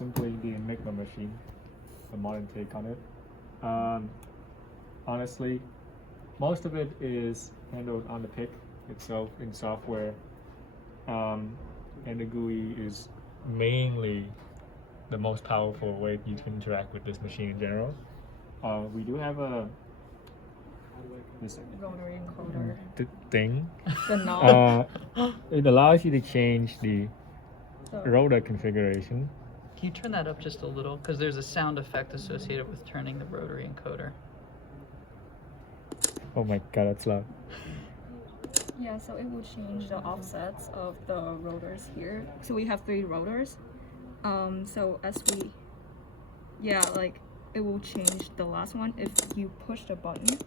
simply the Enigma machine, the modern take on it. Honestly, most of it is handled on the PIC itself in software, and the GUI is mainly the most powerful way you can interact with this machine in general. We do have this Rotary encoder. thing. The knob. It allows you to change the rotor configuration. Can you turn that up just a little? Because there's a sound effect associated with turning the rotary encoder. Oh my god, that's loud. Yeah, so it will change the offsets of the rotors here. So we have 3 rotors. So as we, it will change the last one. If you push the button,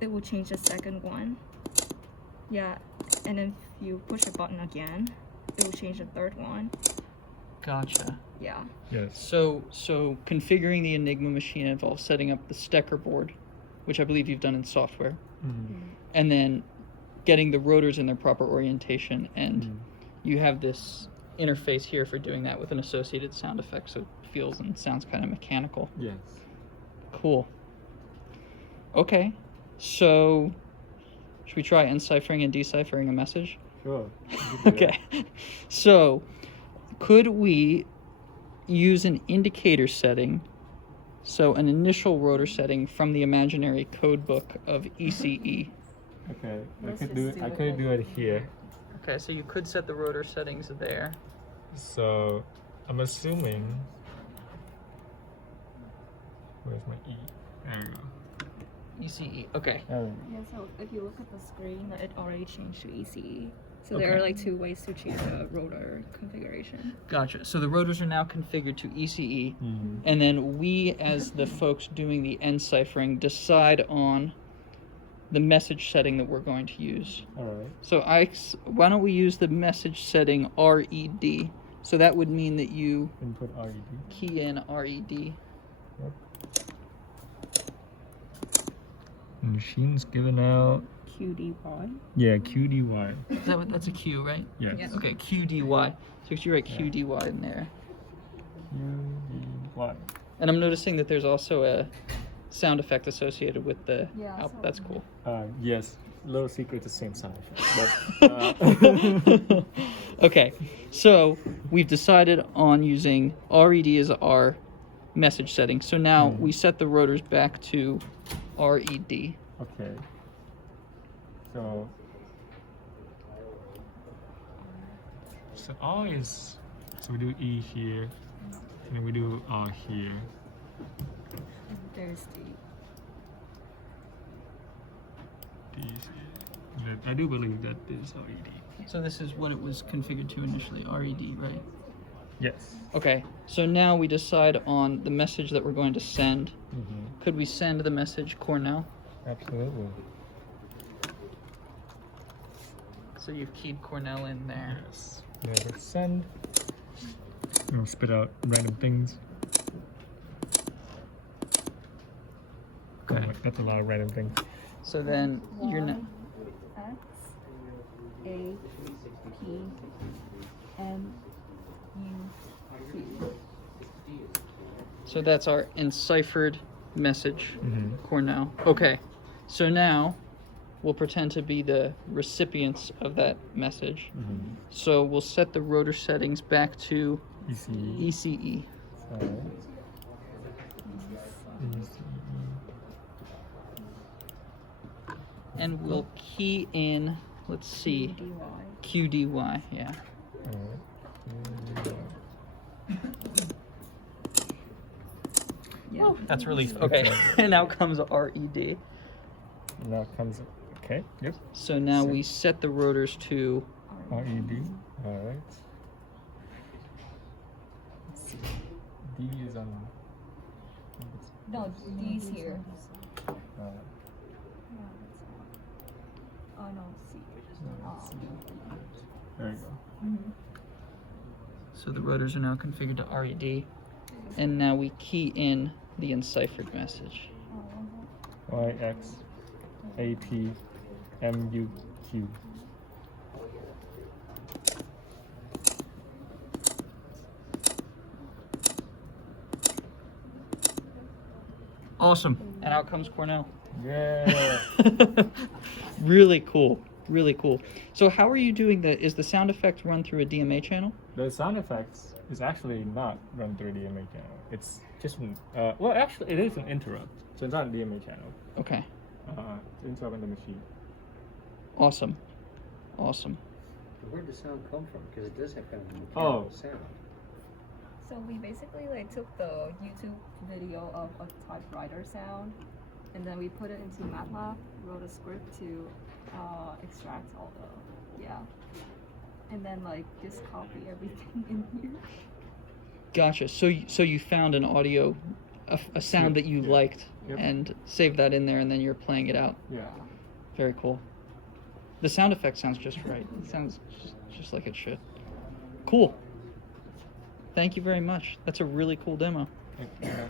it will change the second one. Yeah, and then if you push the button again, it will change the third one. Gotcha. Yeah. Yes. So configuring the Enigma machine involves setting up the stecker board, which I believe you've done in software, and then getting the rotors in their proper orientation, and you have this interface here for doing that with an associated sound effect, so it feels and sounds kind of mechanical. Yes. Cool. Okay, so should we try enciphering and deciphering a message? Sure. Okay, so could we use an indicator setting, so an initial rotor setting from the imaginary code book of ECE? Okay, I could do it here. Okay, so you could set the rotor settings there. So I'm assuming. Where's my E? There we go. ECE, okay. Oh. Yeah, so if you look at the screen, it already changed to ECE. So Okay. there are 2 ways to change the rotor configuration. Gotcha. So the rotors are now configured to ECE, and then we, as the folks doing the enciphering, decide on the message setting that we're going to use. All right. So why don't we use the message setting RED? So that would mean that you Input RED. key in RED. Yep. Machine's given out. QDY. Yeah, QDY. Is that what, that's a Q, right? Yes. Yeah. Okay, QDY. So you write QDY in there. QDY. And I'm noticing that there's also a sound effect associated with the Yeah, output. so- That's cool. Yes. Little secret, the same sound effect. But, Okay, so we've decided on using RED as our message setting. So now we set the rotors back to RED. okay. So R is, so we do E here, and then we do R here. There's the. D is here. I do believe that is RED. So this is what it was configured to initially, RED, right? Yes. Okay, so now we decide on the message that we're going to send. Could we send the message Cornell? Absolutely. So you've keyed Cornell in there. Yes. There we send. It'll spit out random things. Okay. Oh, that's a lot of random things. So then you're not. X A P M U Q. So that's our enciphered message, Mm-hmm. Cornell. Okay, so now we'll pretend to be the recipients of that message. So we'll set the rotor settings back to ECE. ECE. So, And we'll key in, let's see, DY. QDY, yeah. Yeah. That's relief. Okay, and now comes RED. Now comes, okay, yep, So now we set the rotors to, RED, alright. Let's see. D is on, No, D's here. uh, Oh no, C. there you go. so the rotors are now configured to RED. And now we key in the enciphered message. Y, X, A, P, M, U, Q. Awesome. And out comes Cornell. Yeah. Really cool. Really cool. So how are you doing is the sound effect run through a DMA channel? The sound effects is actually not run through a DMA channel. It's just well, actually, it is an interrupt, so it's not a DMA channel. Okay. It's interrupt in the machine. Awesome. Awesome. Where did the sound come from? Because it does have kind of a mechanical sound. So we basically like took the YouTube video of a typewriter sound, and then we put it into MATLAB, wrote a script to extract all the and then like just copy everything in here. Gotcha. So you found an audio, a sound that you liked, and saved that in there, and then you're playing it out. Yeah. Very cool. The sound effect sounds just right. It sounds just like it should. Cool. Thank you very much. That's a really cool demo. Yeah.